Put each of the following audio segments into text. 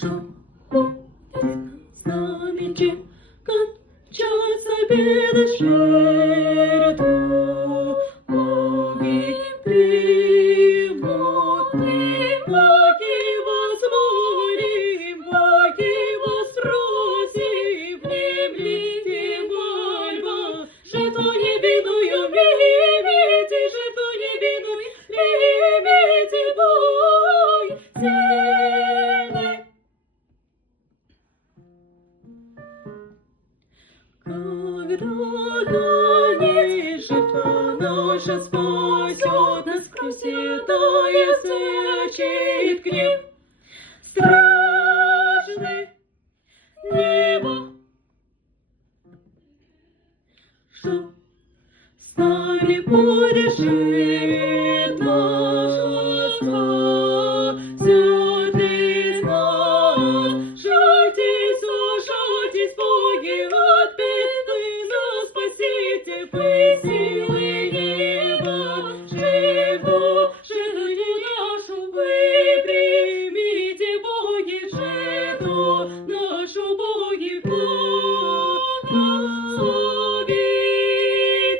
что с нами кончатся беды жертву. Боги примут, боги возмолим, боги воспросим, примите мольба, жертву невинную примите, жертву невинную примите, бой целый. Когда ранее жертва наша спасет нас, святая зачит гнев страшный небо, что с нами будет жить наша святый знак. Жальтесь, жальтесь, боги, от беды нас спасите, вы силы неба, жертву нашу вы примите, боги, жертву нашу, боги,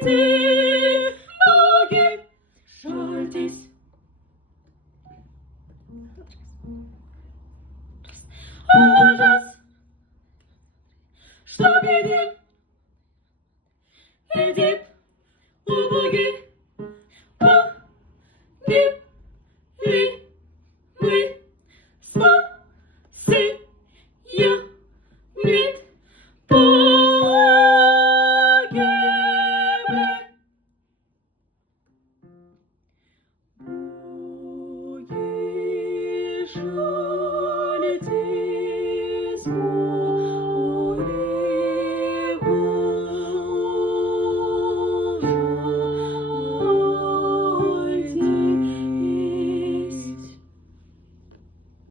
благословите, боги, жальтесь. Ужас, что видит Эдип, убогий, погиб, и мы спасения нет, погибли. Боги, жальтесь,